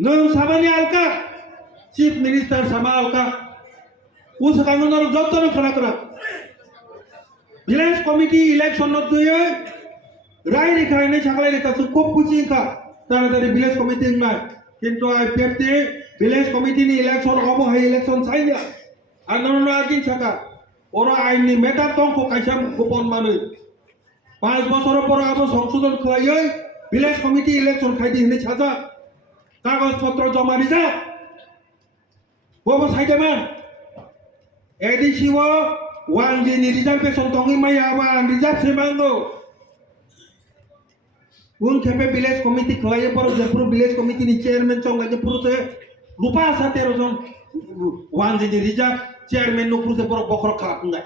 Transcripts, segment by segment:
nung sabani alka chief minister sama alka usakango nor jotto khara kara village committee election not duye rai ni khaine chaklai ni kasu kop kuchi kha তাড়াতাড়ি village committee নাই কিন্তু IPFT village committee নি election হবো high election চাইনা আন্দোলন again থাকা ওরা আইননি মেটা তংক কাইসা গোপন মানে 5 বছরের পর আবার সংশোধন খাইয়ে ভিলেজ কমিটি ইলেকশন খাইতে হিনে ছাজা কাগজপত্র জমা দিছা ববো সাইদেমান এডিসিও 1G নি রিজার্ভেশন তংই মাই আবা রিজার্ভ সেমাঙ্গো उन खेपे विलेज कमिटी खलाये पर जयपुर विलेज कमिटी नि चेयरमैन चंगा जे पुरुते रुपा सा 13 जन 1G नि रिजार्भ चेयरमैन नो पुरुते पर बखर खालामनाय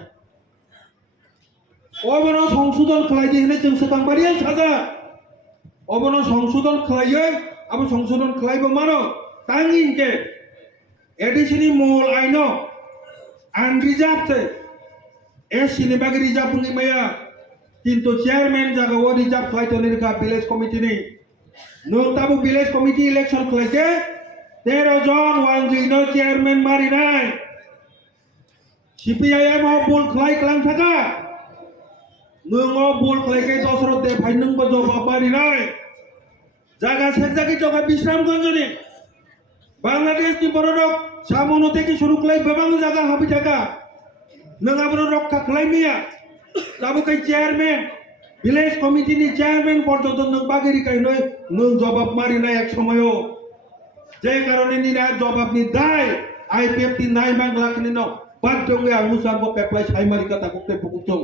अबनो संशोधन खलाये हेने जों सकांबारिया साजा अबनो संशोधन खलाये अब संशोधन खलायबो मानो तांगिनके एडिशननि मूल आइनो आनरिजार्भ से एसिनि बागे रिजार्भ नि माया কিন্তু চেয়ারম্যান জায়গা ও রিজার্ভ খাইতে নিকা ভিলেজ কমিটি নেই নতাবু ভিলেজ কমিটি ইলেকশন খাইতে 13 জন 1G নো চেয়ারম্যান মারি নাই সিপিআইএম ও বুল খাই ক্লাং থাকা নং বুল খাইকে দশরথ দে ভাই নং বজ বাড়ি নাই জায়গা সেজাকি জগা বিশ্রামগঞ্জ নি বাংলাদেশ নি বড় সামনো থেকে শুরু কলাই বেবাং জায়গা হাবি থাকা নঙাবর রক্ষা খাই মিয়া তাবো কাই চেয়ারম্যান ভিলেজ কমিটি নি চেয়ারম্যান পর্যন্ত নং বাগেরি কাই নয় নং জবাব মারি না এক সময়ও যে কারণে নি না জবাব নি দায় আইপিএফটি নাই বাংলা কিনি ন বাদ জঙ্গে আঙুসার বো পেপলাই ছাই মারি কথা কুতে পুকুচং